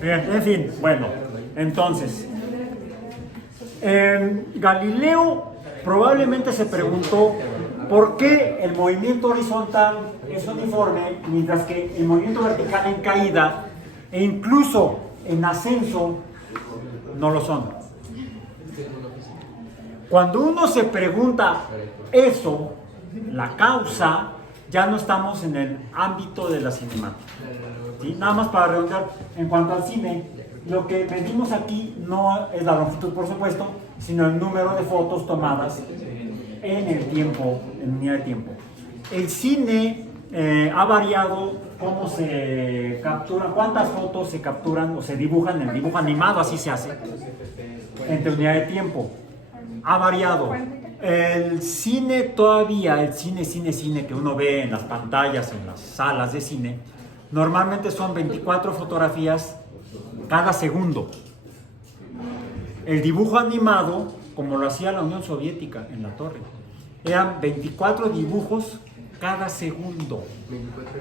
Bien, en fin, bueno, entonces, Galileo probablemente se preguntó por qué el movimiento horizontal es uniforme, mientras que el movimiento vertical en caída e incluso en ascenso no lo son. Cuando uno se pregunta eso, la causa, ya no estamos en el ámbito de la cinemática. ¿Sí? Nada más para redondear, en cuanto al cine, lo que medimos aquí no es la longitud, por supuesto, sino el número de fotos tomadas en el tiempo, en unidad de tiempo. El cine ha variado cómo se captura, cuántas fotos se capturan o se dibujan en el dibujo animado, así se hace, entre unidad de tiempo. Ha variado. El cine todavía, el cine que uno ve en las pantallas, en las salas de cine, normalmente son 24 fotografías cada segundo. El dibujo animado, como lo hacía la Unión Soviética en la torre, eran 24 dibujos cada segundo.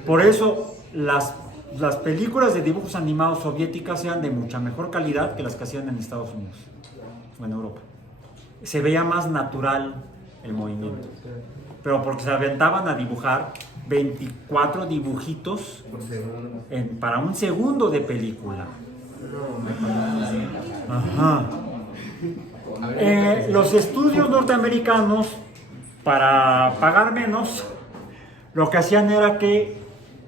Por eso las películas de dibujos animados soviéticas eran de mucha mejor calidad que las que hacían en Estados Unidos o en Europa. Se veía más natural el movimiento, pero porque se aventaban a dibujar 24 dibujitos para un segundo de película. Ajá. Los estudios norteamericanos, para pagar menos, lo que hacían era que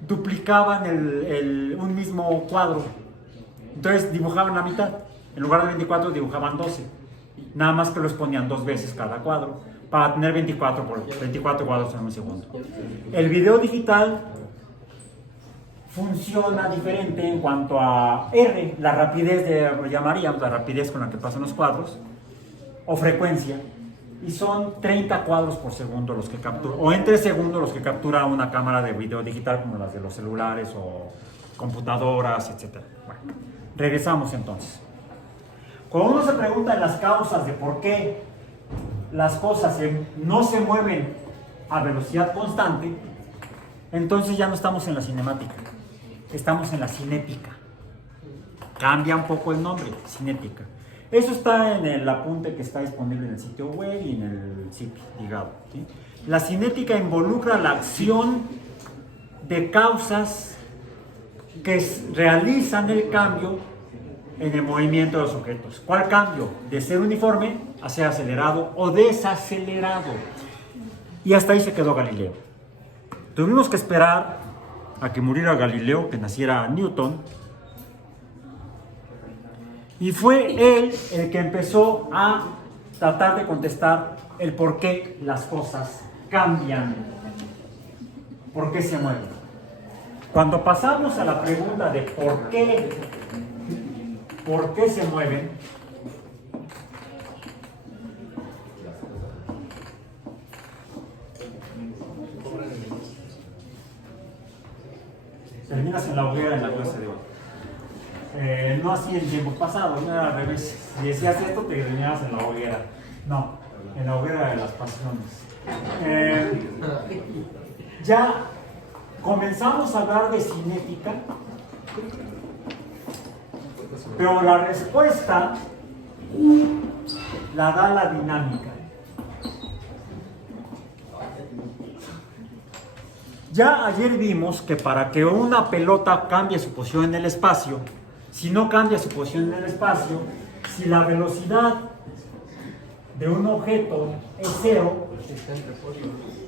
duplicaban un mismo cuadro. Entonces dibujaban la mitad. En lugar de 24 dibujaban 12. Nada más que los ponían 2 veces cada cuadro para tener 24 cuadros en un segundo. El video digital funciona diferente en cuanto a R, la rapidez, lo llamaríamos la rapidez con la que pasan los cuadros, o frecuencia, y son 30 cuadros por segundo los que captura, o en 3 segundos los que captura una cámara de video digital como las de los celulares o computadoras, etc. Bueno, regresamos entonces. Cuando uno se pregunta en las causas de por qué las cosas no se mueven a velocidad constante, entonces ya no estamos en la cinemática, estamos en la cinética. Cambia un poco el nombre, cinética. Eso está en el apunte que está disponible en el sitio web y en el sitio ligado, ¿sí? La cinética involucra la acción de causas que realizan el cambio en el movimiento de los objetos. ¿Cuál cambio? De ser uniforme a ser acelerado o desacelerado. Y hasta ahí se quedó Galileo. Tuvimos que esperar a que muriera Galileo, que naciera Newton, y fue él el que empezó a tratar de contestar el por qué las cosas cambian, por qué se mueven. Cuando pasamos a la pregunta de por qué se mueven, terminas en la hoguera en la clase de hoy. No así en tiempos pasados, no era al revés. Si decías esto, te terminabas en la hoguera. No, en la hoguera de las pasiones. Ya comenzamos a hablar de cinética, pero la respuesta la da la dinámica. Ya ayer vimos que para que una pelota cambie su posición en el espacio, si no cambia su posición en el espacio, si la velocidad de un objeto es 0,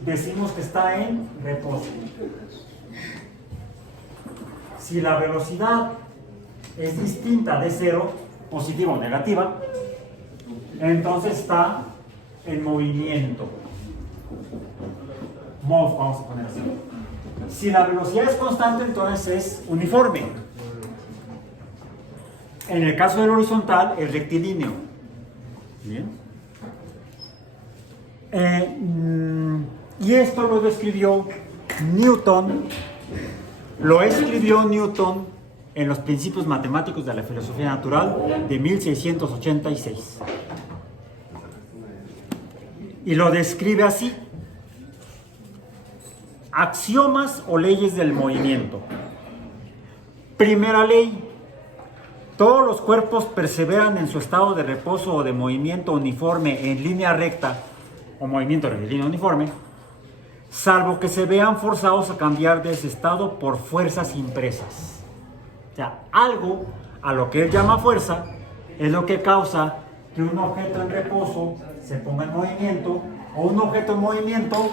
decimos que está en reposo. Si la velocidad es distinta de 0, positiva o negativa, entonces está en movimiento. Move, vamos a poner así. Si la velocidad es constante, entonces es uniforme. En el caso del horizontal, es rectilíneo. Bien. Y esto lo describió Newton, lo escribió Newton en los Principios Matemáticos de la Filosofía Natural de 1686. Y lo describe así: axiomas o leyes del movimiento. Primera ley: Todos los cuerpos perseveran en su estado de reposo o de movimiento uniforme en línea recta o movimiento en línea uniforme, salvo que se vean forzados a cambiar de ese estado por fuerzas impresas. O sea, algo a lo que él llama fuerza es lo que causa que un objeto en reposo se ponga en movimiento o un objeto en movimiento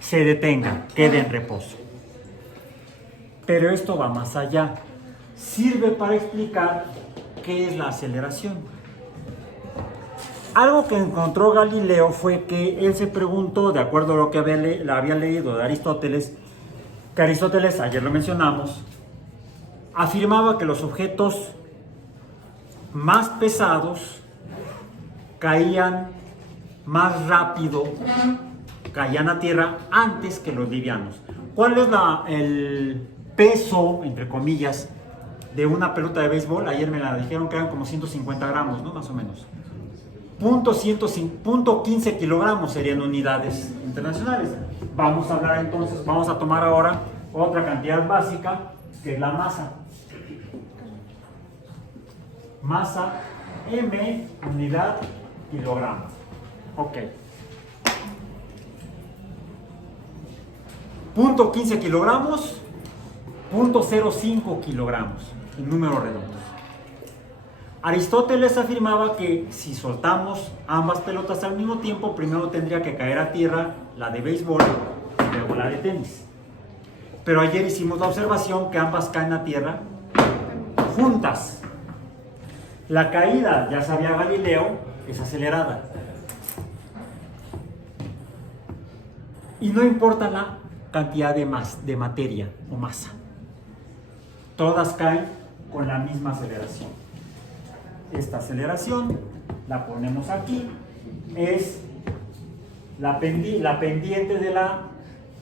se detenga, quede en reposo. Pero esto va más allá. Sirve para explicar qué es la aceleración. Algo que encontró Galileo fue que él se preguntó, de acuerdo a lo que había leído de Aristóteles, que Aristóteles, ayer lo mencionamos, afirmaba que los objetos más pesados caían más rápido, caían a tierra antes que los livianos. ¿Cuál es el peso, entre comillas, de una pelota de béisbol? Ayer me la dijeron que eran como 150 gramos, ¿no? Más o menos. Punto 15 kilogramos serían unidades internacionales. Vamos a hablar entonces, vamos a tomar ahora otra cantidad básica, que es la masa. Masa M, unidad, kilogramo. Ok. Punto 15 kilogramos, 0.05 kilogramos, en números redondos. Aristóteles afirmaba que si soltamos ambas pelotas al mismo tiempo, primero tendría que caer a tierra la de béisbol y luego la de tenis. Pero ayer hicimos la observación que ambas caen a tierra juntas. La caída, ya sabía Galileo, es acelerada. Y no importa la cantidad de materia o masa. Todas caen con la misma aceleración. Esta aceleración, la ponemos aquí, es la pendiente de la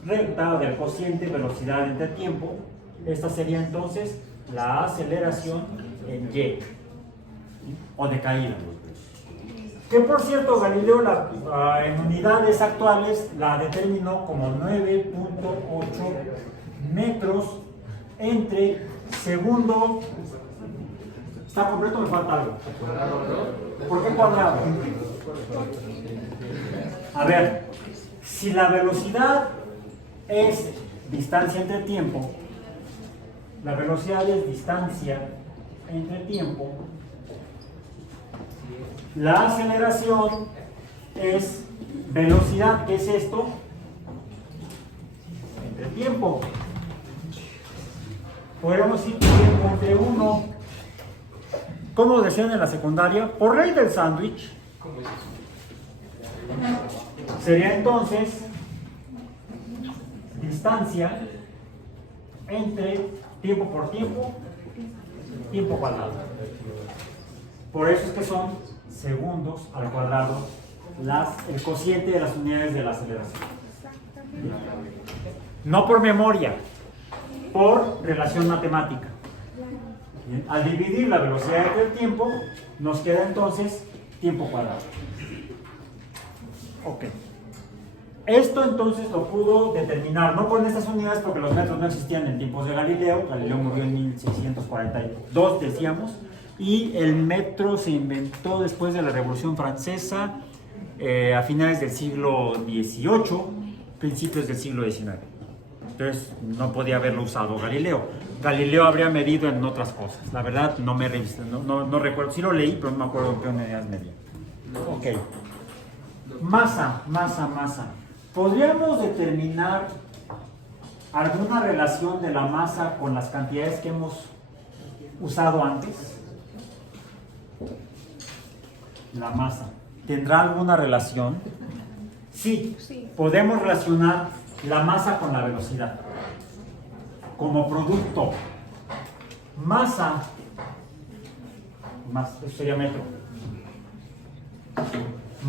recta o del cociente velocidad entre tiempo. Esta sería entonces la aceleración en Y, o de caída. Que por cierto, Galileo en unidades actuales la determinó como 9.8 metros entre segundo. ¿Está completo o me falta algo? ¿Por qué cuadrado? A ver, si la velocidad es distancia entre tiempo, la velocidad es distancia entre tiempo, la aceleración es velocidad, ¿qué es esto? Entre tiempo. Podemos ir tiempo entre 1. ¿Cómo decían en la secundaria? Por ley del sándwich. Sería entonces distancia entre tiempo por tiempo, tiempo cuadrado. Por eso es que son segundos al cuadrado el cociente de las unidades de la aceleración. No por memoria, por relación matemática. Bien. Al dividir la velocidad del tiempo, nos queda entonces tiempo cuadrado. Ok. Esto entonces lo pudo determinar, no con estas unidades porque los metros no existían en tiempos de Galileo. Galileo murió en 1642, decíamos, y el metro se inventó después de la Revolución Francesa, a finales del siglo XVIII, principios del siglo XIX. Entonces no podía haberlo usado Galileo. Galileo habría medido en otras cosas. La verdad no me revisé, no recuerdo. Sí lo leí, pero no me acuerdo en qué unidades medía. Ok. Masa. ¿Podríamos determinar alguna relación de la masa con las cantidades que hemos usado antes? La masa. ¿Tendrá alguna relación? Sí. Podemos relacionar la masa con la velocidad. Como producto. Masa. Eso sería metro.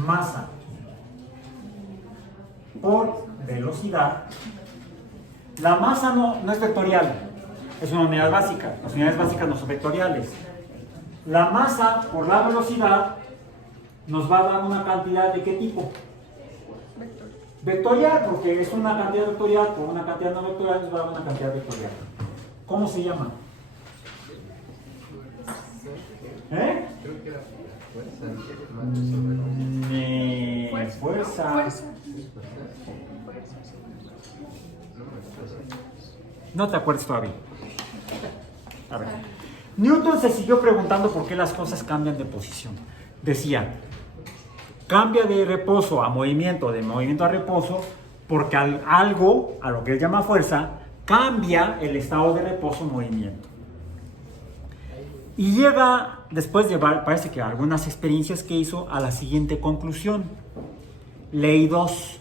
Masa por velocidad. La masa no es vectorial, es una unidad básica. Las unidades básicas no son vectoriales. La masa por la velocidad nos va a dar una cantidad de qué tipo? Vectorial, porque es una cantidad vectorial por una cantidad no vectorial, nos va a dar una cantidad vectorial. ¿Cómo se llama? ¿Eh? Creo que era Fuerza. No te acuerdas todavía. A ver. Newton se siguió preguntando por qué las cosas cambian de posición. Decía, cambia de reposo a movimiento, de movimiento a reposo, porque algo, a lo que él llama fuerza, cambia el estado de reposo o movimiento. Y llega, después de, parece que algunas experiencias que hizo, a la siguiente conclusión. Ley 2.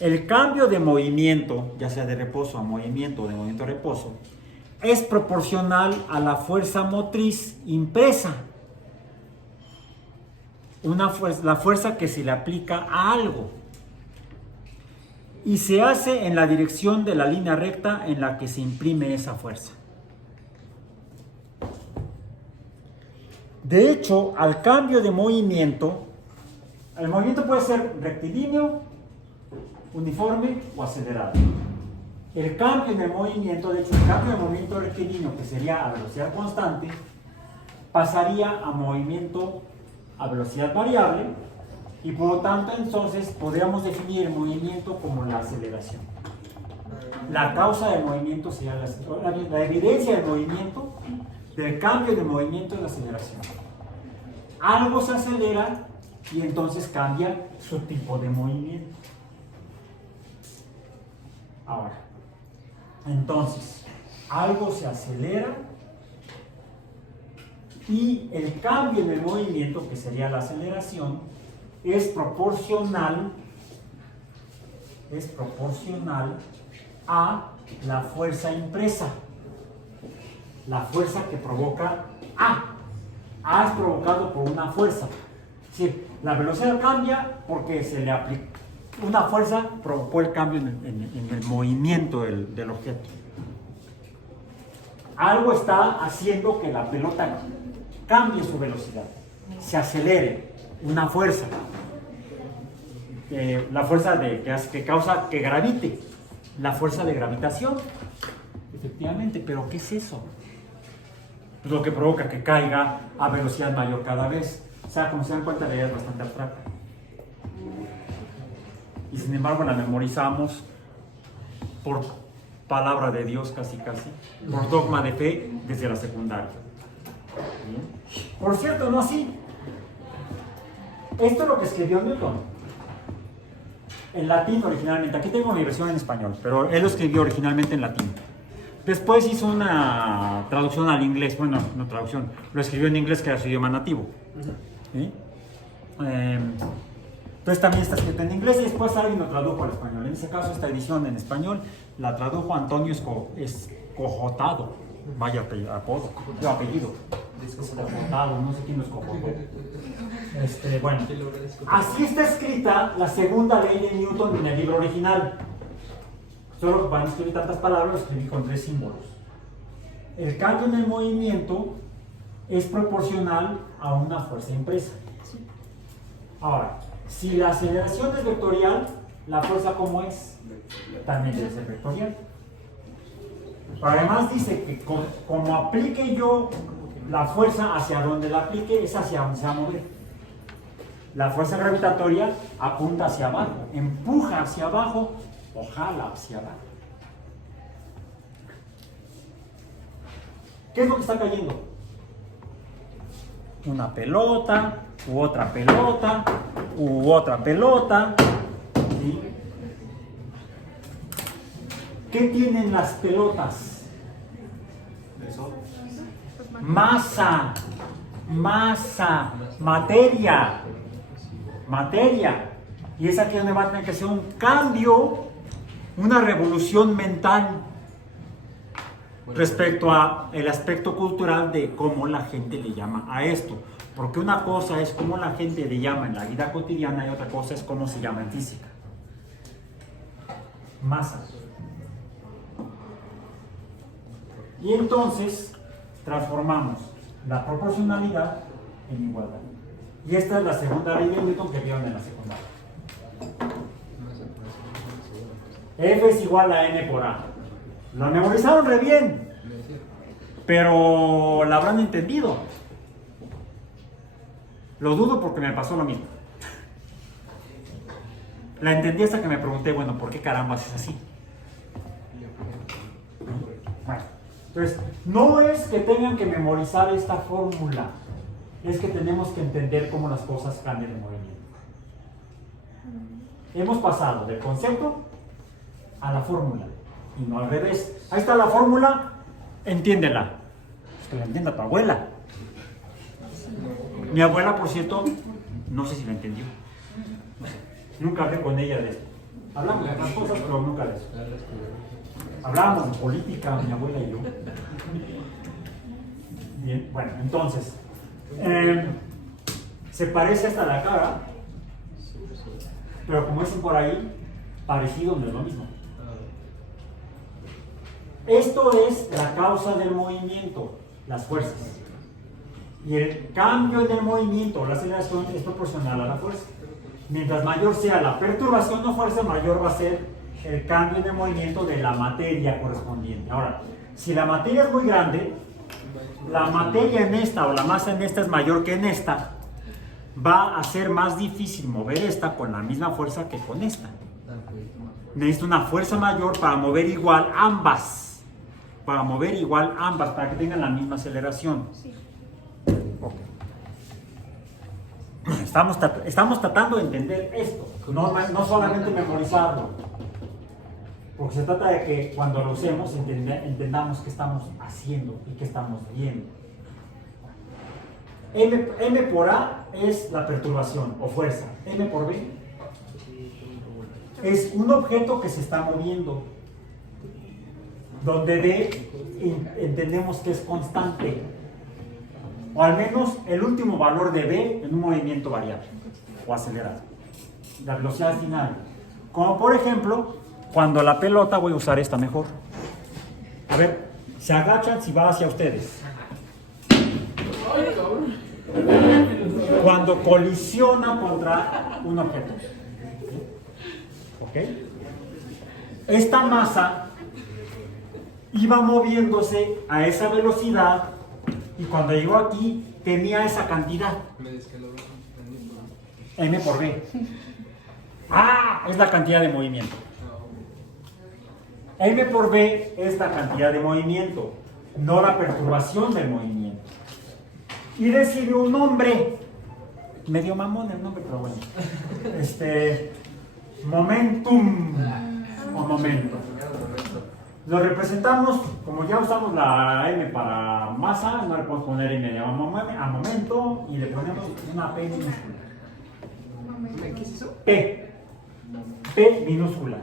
El cambio de movimiento, ya sea de reposo a movimiento o de movimiento a reposo, es proporcional a la fuerza motriz impresa. La fuerza que se le aplica a algo. Y se hace en la dirección de la línea recta en la que se imprime esa fuerza. De hecho, al cambio de movimiento, el movimiento puede ser rectilíneo, uniforme o acelerado. El cambio en el movimiento, de hecho, el cambio de movimiento rectilíneo, que sería a velocidad constante, pasaría a movimiento a velocidad variable y por lo tanto entonces podríamos definir el movimiento como la aceleración. La causa del movimiento sería la evidencia del movimiento, del cambio de movimiento es la aceleración. Algo se acelera y entonces cambia su tipo de movimiento. Ahora, entonces, algo se acelera y el cambio en el movimiento, que sería la aceleración, es proporcional a la fuerza impresa, la fuerza que provoca A. A es provocado por una fuerza. Es decir, la velocidad cambia porque se le aplica una fuerza, provocó el cambio en el movimiento del objeto. Algo está haciendo que la pelota cambie su velocidad, se acelere, una fuerza. La fuerza que causa que gravite, la fuerza de gravitación, efectivamente, pero ¿qué es eso? Es lo que provoca que caiga a velocidad mayor cada vez. O sea, como se dan cuenta, la idea es bastante abstracta. Y sin embargo la memorizamos por palabra de Dios casi, por dogma de fe desde la secundaria. ¿Bien? Por cierto, no así. Esto es lo que escribió Newton. En latín originalmente. Aquí tengo mi versión en español, pero él lo escribió originalmente en latín. Después hizo una traducción al inglés. Bueno, no traducción. Lo escribió en inglés, que era su idioma nativo. ¿Sí? Entonces también está escrito en inglés y después alguien lo tradujo al español. En ese caso, esta edición en español la tradujo Antonio Escojotado. Vaya apellido. Escojotado, no sé quién lo escojotó. Bueno, así está escrita la segunda ley de Newton en el libro original. Solo que van a escribir tantas palabras, lo escribí con 3 símbolos. El cambio en el movimiento es proporcional a una fuerza impresa. Ahora, si la aceleración es vectorial, ¿la fuerza cómo es? También debe ser vectorial. Pero además dice que como aplique yo la fuerza hacia donde la aplique, es hacia donde se va a mover. La fuerza gravitatoria apunta hacia abajo, empuja hacia abajo o jala hacia abajo. ¿Qué es lo que está cayendo? Una pelota, u otra pelota, u otra pelota. ¿Sí? ¿Qué tienen las pelotas? Masa, materia. Y es aquí donde va a tener que hacer un cambio, una revolución mental respecto a el aspecto cultural de cómo la gente le llama a esto. Porque una cosa es cómo la gente le llama en la vida cotidiana y otra cosa es cómo se llama en física. Masa. Y entonces transformamos la proporcionalidad en igualdad. Y esta es la segunda ley de Newton que vieron en la secundaria. F es igual a N por A. Lo memorizaron re bien. pero la habrán entendido. Lo dudo porque me pasó lo mismo. La entendí hasta que me pregunté, bueno, ¿por qué carambas es así? Bueno, entonces, no es que tengan que memorizar esta fórmula, es que tenemos que entender cómo las cosas cambian de movimiento. Hemos pasado del concepto a la fórmula, y no al revés. Ahí está la fórmula, entiéndela. Pues que la entienda tu abuela. Mi abuela, por cierto, no sé si la entendió. No sé. Nunca hablé con ella de esto. Hablamos de otras cosas, pero nunca de eso. Hablábamos de política, mi abuela y yo. Bien, bueno, entonces, se parece hasta la cara, pero como dicen por ahí, parecido no es lo mismo. Esto es la causa del movimiento, las fuerzas. Y el cambio en el movimiento, la aceleración, es proporcional a la fuerza. Mientras mayor sea la perturbación o fuerza, mayor va a ser el cambio en el movimiento de la materia correspondiente. Ahora, si la materia es muy grande, la materia en esta o la masa en esta es mayor que en esta, va a ser más difícil mover esta con la misma fuerza que con esta. Necesito una fuerza mayor para mover igual ambas. Para que tengan la misma aceleración. Okay. Estamos tratando de entender esto, no solamente memorizarlo, porque se trata de que cuando lo usemos entendamos qué estamos haciendo y qué estamos viendo. M por A es la perturbación o fuerza. M por B es un objeto que se está moviendo, donde D entendemos que es constante, o al menos el último valor de B en un movimiento variable o acelerado. La velocidad final. Como por ejemplo, cuando la pelota, voy a usar esta mejor. A ver, se agachan si va hacia ustedes. Cuando colisiona contra un objeto. ¿Ok? Esta masa iba moviéndose a esa velocidad y cuando llegó aquí tenía esa cantidad. M por B. Ah, es la cantidad de movimiento. M por B es la cantidad de movimiento, no la perturbación del movimiento. Y recibe un nombre, medio mamón el nombre, pero bueno. Momentum o momento. Lo representamos, como ya usamos la M para masa, no le podemos poner M a momento y le ponemos una P minúscula. ¿Qué es eso? P minúscula.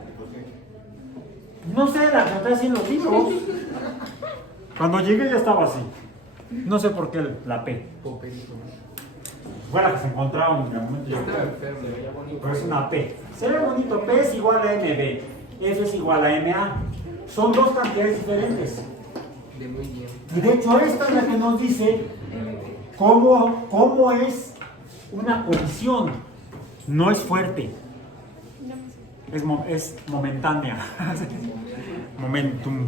No sé, la canté así en los libros. Cuando llegué ya estaba así. No sé por qué la P. Fue la que se encontraba en el momento yo creo. Pero es una P. Se ve bonito. P es igual a MB. F es igual a MA. Son dos cantidades diferentes. Y de hecho esta es la que nos dice cómo es una colisión. No es fuerte. Es momentánea. Momentum.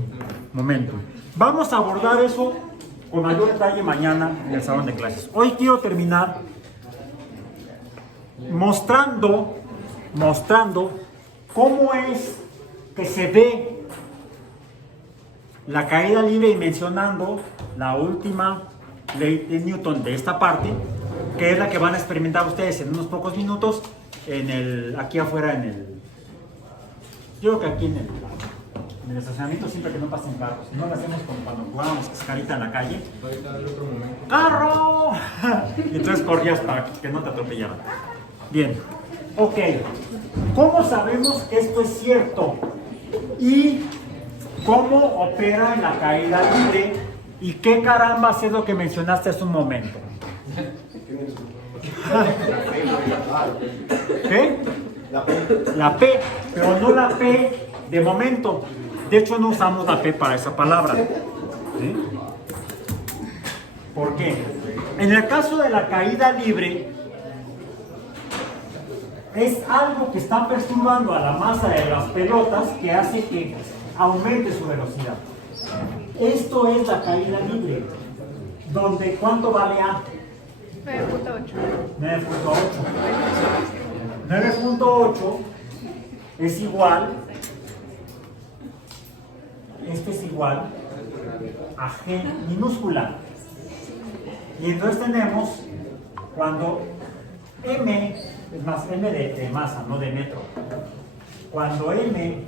Vamos a abordar eso con mayor detalle mañana en el salón de clases. Hoy quiero terminar mostrando cómo es que se ve la caída libre y mencionando la última ley de Newton de esta parte, que es la que van a experimentar ustedes en unos pocos minutos aquí afuera yo creo que aquí en el estacionamiento, siempre que no pasen carros. No lo hacemos como cuando jugábamos cascarita en la calle. ¡Carro! Y entonces corrías para que no te atropellaran. Bien, ok. ¿Cómo sabemos que esto es cierto? Y cómo opera en la caída libre y qué carambas es lo que mencionaste hace un momento. ¿Qué? La P, pero no la P de momento. De hecho no usamos la P para esa palabra. ¿Sí? ¿Por qué? En el caso de la caída libre, es algo que está perturbando a la masa de las pelotas que hace que aumente su velocidad. Esto es la caída libre. Donde, ¿cuánto vale A? 9.8. 9.8. 9.8 es igual, este es igual a G minúscula. Y entonces tenemos, cuando M, es más, M de masa, no de metro, cuando M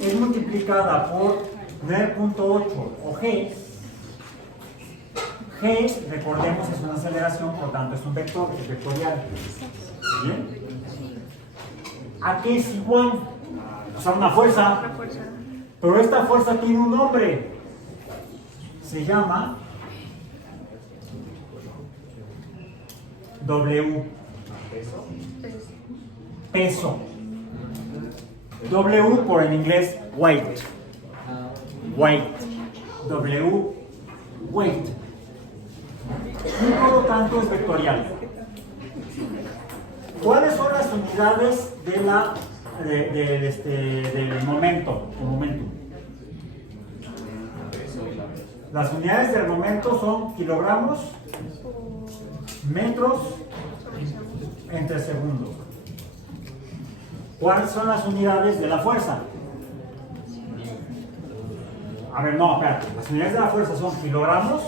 es multiplicada por 9.8 o G, recordemos, es una aceleración, por tanto es un vector, es vectorial. ¿Bien? ¿A qué es igual? O sea, una fuerza. La fuerza. Pero esta fuerza tiene un nombre. Se llama W. Peso. W por en inglés weight. Weight. W. Weight. Y por lo tanto es vectorial. ¿Cuáles son las unidades del momento? El momentum. Las unidades del momento son kilogramos, metros, entre segundos. ¿Cuáles son las unidades de la fuerza? A ver, no, espérate. Las unidades de la fuerza son kilogramos,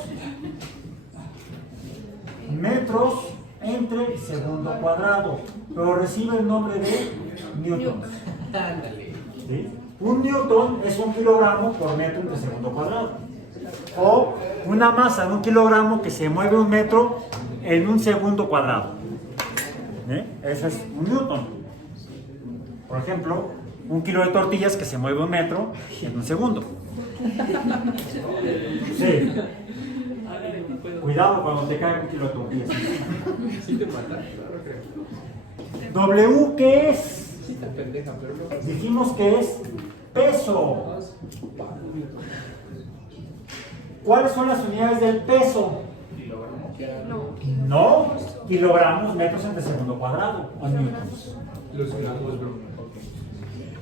metros, entre segundo cuadrado, pero recibe el nombre de newtons. ¿Sí? Un newton es un kilogramo por metro entre segundo cuadrado. O una masa de un kilogramo que se mueve un metro en un segundo cuadrado. Eso es un newton. Por ejemplo, un kilo de tortillas que se mueve un metro en un segundo. Sí. Cuidado cuando te cae un kilo de tortillas. W, ¿qué es? Dijimos que es peso. ¿Cuáles son las unidades del peso? No, kilogramos, metros entre segundo cuadrado, o newtons.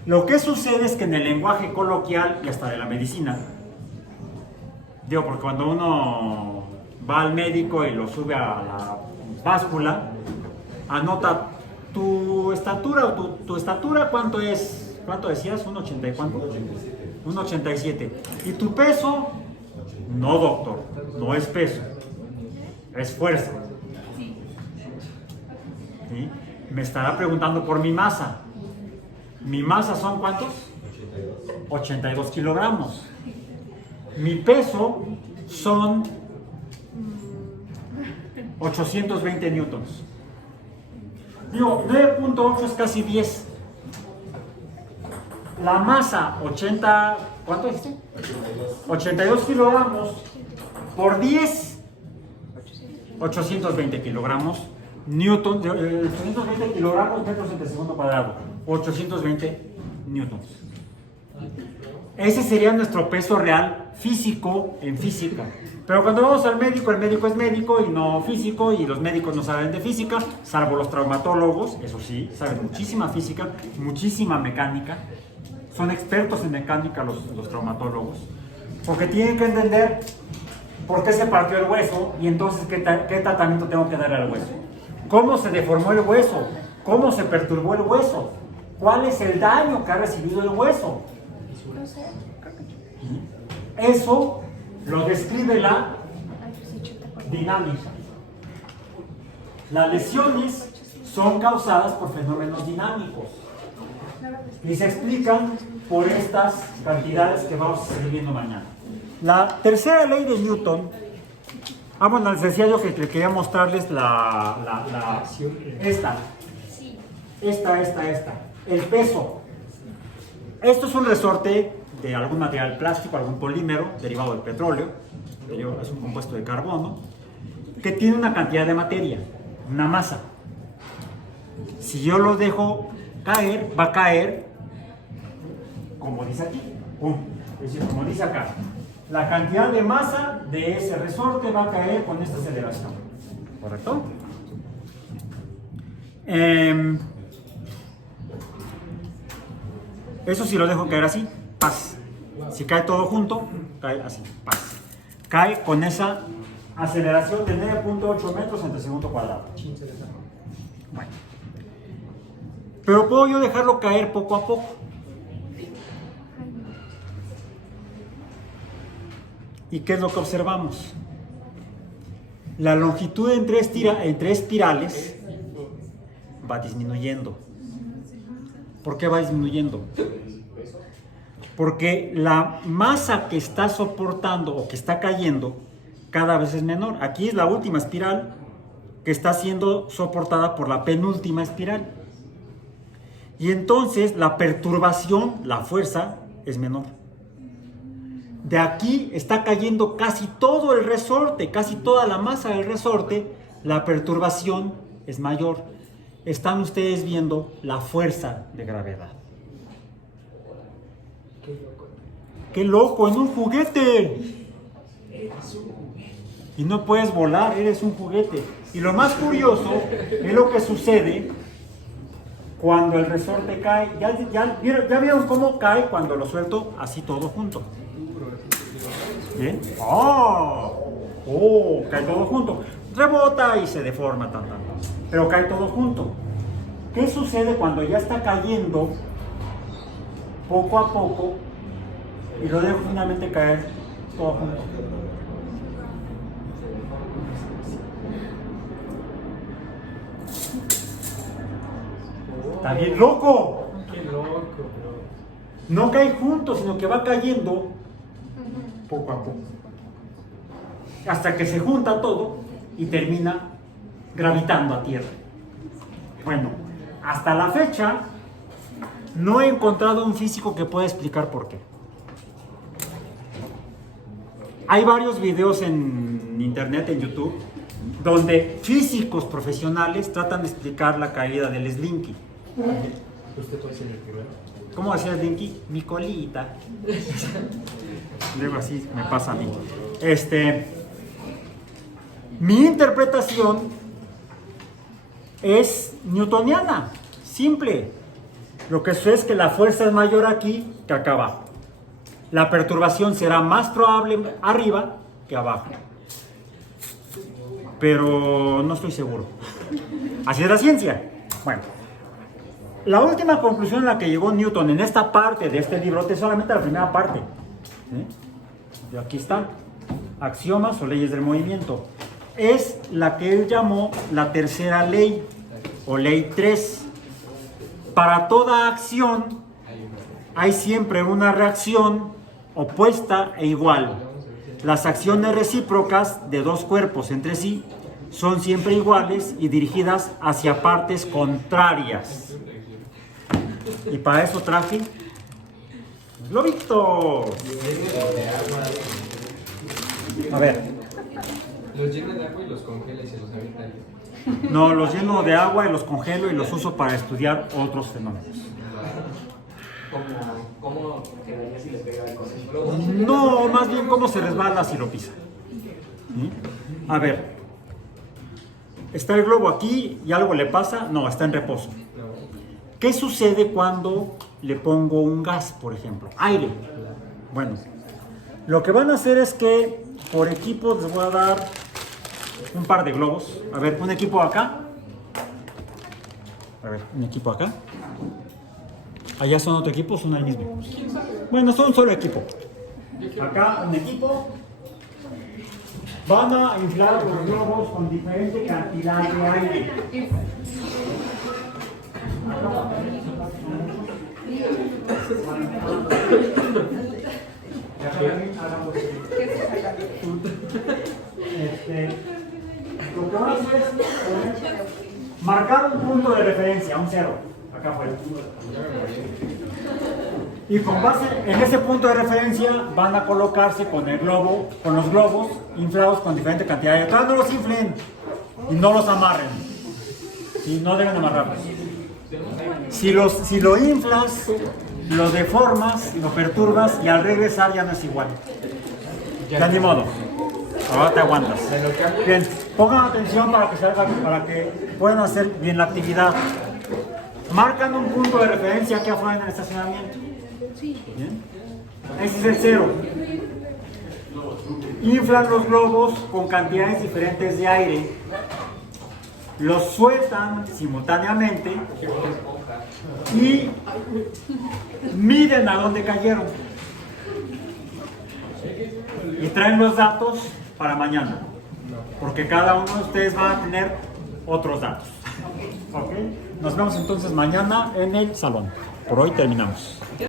Lo que sucede es que en el lenguaje coloquial y hasta de la medicina, digo, porque cuando uno va al médico y lo sube a la báscula, anota tu estatura o tu estatura, ¿cuánto es? ¿Cuánto decías? ¿Un 80 y cuánto? 1,87. Un 87. ¿Y tu peso? No, doctor, no es peso, es fuerza. ¿Sí? Me estará preguntando por mi masa. ¿Mi masa son cuántos? 82 kilogramos. Mi peso son 820 newtons. Digo, 9.8 es casi 10. La masa, 80, ¿cuánto dijiste? 82 kilogramos por 10, 820 kilogramos, newton, 820 kilogramos metros entre segundo cuadrado, 820 newtons. Ese sería nuestro peso real físico en física. Pero cuando vamos al médico, el médico es médico y no físico, y los médicos no saben de física, salvo los traumatólogos, eso sí, saben muchísima física, muchísima mecánica. Son expertos en mecánica los traumatólogos, porque tienen que entender por qué se partió el hueso y entonces qué tratamiento tengo que darle al hueso. ¿Cómo se deformó el hueso? ¿Cómo se perturbó el hueso? ¿Cuál es el daño que ha recibido el hueso? Eso lo describe la dinámica. Las lesiones son causadas por fenómenos dinámicos y se explican por estas cantidades que vamos a seguir viendo mañana. La tercera ley de Newton, bueno, les decía yo que quería mostrarles esta, el peso. Esto es un resorte de algún material plástico, algún polímero derivado del petróleo, es un compuesto de carbono, que tiene una cantidad de materia, una masa. Si yo lo dejo caer, va a caer, como dice aquí, ¡pum! Es decir, como dice acá, la cantidad de masa de ese resorte va a caer con esta aceleración, ¿correcto? Eso si lo dejo caer así, paz. Si cae todo junto, cae así, paz. Cae con esa aceleración de 9.8 metros entre segundo cuadrado. Bueno. Pero puedo yo dejarlo caer poco a poco. ¿Y qué es lo que observamos? La longitud entre espirales va disminuyendo. ¿Por qué va disminuyendo? Porque la masa que está soportando o que está cayendo cada vez es menor. Aquí es la última espiral que está siendo soportada por la penúltima espiral. Y entonces la perturbación, la fuerza, es menor. De aquí está cayendo casi todo el resorte, casi toda la masa del resorte, la perturbación es mayor. Están ustedes viendo la fuerza de gravedad. ¡Qué loco! ¡En un juguete! Y no puedes volar, eres un juguete. Y lo más curioso es lo que sucede cuando el resorte cae. ¿Ya vieron cómo cae cuando lo suelto así todo junto? ¿Bien? Cae todo junto. Rebota y se deforma tan. Pero cae todo junto. ¿Qué sucede cuando ya está cayendo poco a poco y lo dejo finalmente caer todo junto? ¡Está bien loco! ¡Qué loco, bro! No cae junto, sino que va cayendo poco a poco. Hasta que se junta todo y termina gravitando a tierra. Bueno, hasta la fecha no he encontrado un físico que pueda explicar por qué. Hay varios videos en internet, en YouTube, donde físicos profesionales tratan de explicar la caída del Slinky. ¿Usted puede ser el primero? ¿Cómo decía Slinky? Mi colita. Luego así me pasa a mí. Mi interpretación es newtoniana, simple. Lo que sucede es que la fuerza es mayor aquí que acá abajo. La perturbación será más probable arriba que abajo. Pero no estoy seguro. Así es la ciencia. Bueno, la última conclusión a la que llegó Newton en esta parte de este librote es solamente la primera parte. Y aquí está, axiomas o leyes del movimiento. Es la que él llamó la tercera ley o ley 3. Para toda acción hay siempre una reacción opuesta e igual. Las acciones recíprocas de dos cuerpos entre sí son siempre iguales y dirigidas hacia partes contrarias. Y para eso traje globitos. A ver. Los llena de agua y los congela y se los avienta. No, los lleno de agua y los congelo y los uso para estudiar otros fenómenos. ¿Cómo quedaría si le pega con el globo? No, más bien cómo se resbala si lo pisa. ¿Sí? A ver, ¿está el globo aquí y algo le pasa? No, está en reposo. ¿Qué sucede cuando le pongo un gas, por ejemplo? Aire. Bueno, lo que van a hacer es que por equipo les voy a dar un par de globos. A ver, un equipo acá. A ver, un equipo acá. Allá son otro equipo, son el mismo. Bueno, son un solo equipo. Acá un equipo. Van a inflar los globos con diferente cantidad de aire. Lo que van a hacer es marcar un punto de referencia, un 0, acá afuera. Y con base en ese punto de referencia van a colocarse con el globo, con los globos inflados con diferente cantidad de aire. Todavía no los inflen y no los amarren. Y no deben amarrarlos. Si lo inflas, lo deformas, lo perturbas y al regresar ya no es igual. Ya ni modo. Ahora te aguantas. Bien, pongan atención para que puedan hacer bien la actividad. Marcan un punto de referencia aquí afuera en el estacionamiento. Bien. Ese es el cero. Inflan los globos con cantidades diferentes de aire, los sueltan simultáneamente y miden a dónde cayeron. Y traen los datos para mañana, porque cada uno de ustedes va a tener otros datos. ¿Ok? Nos vemos entonces mañana en el salón. Por hoy terminamos.